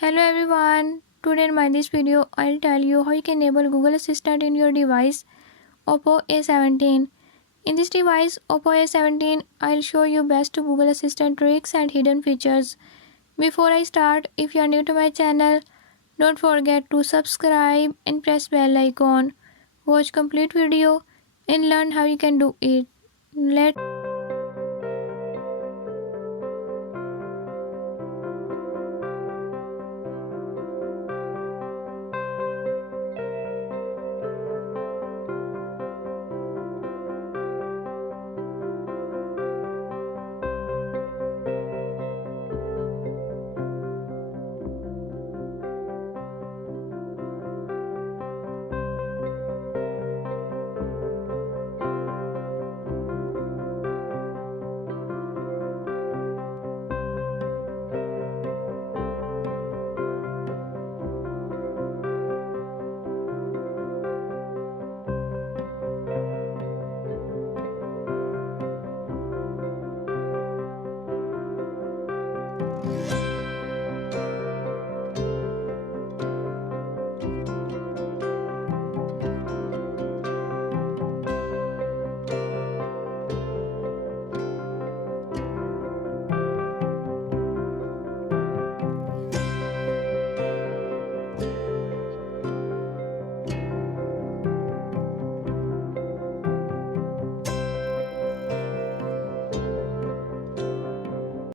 Hello everyone. Today in this video, I'll tell you how you can enable Google Assistant in your device Oppo A17. In this device Oppo A17, I'll show you best Google Assistant tricks and hidden features. Before I start, if you are new to my channel, don't forget to subscribe and press bell icon. Watch complete video and learn how you can do it. Let's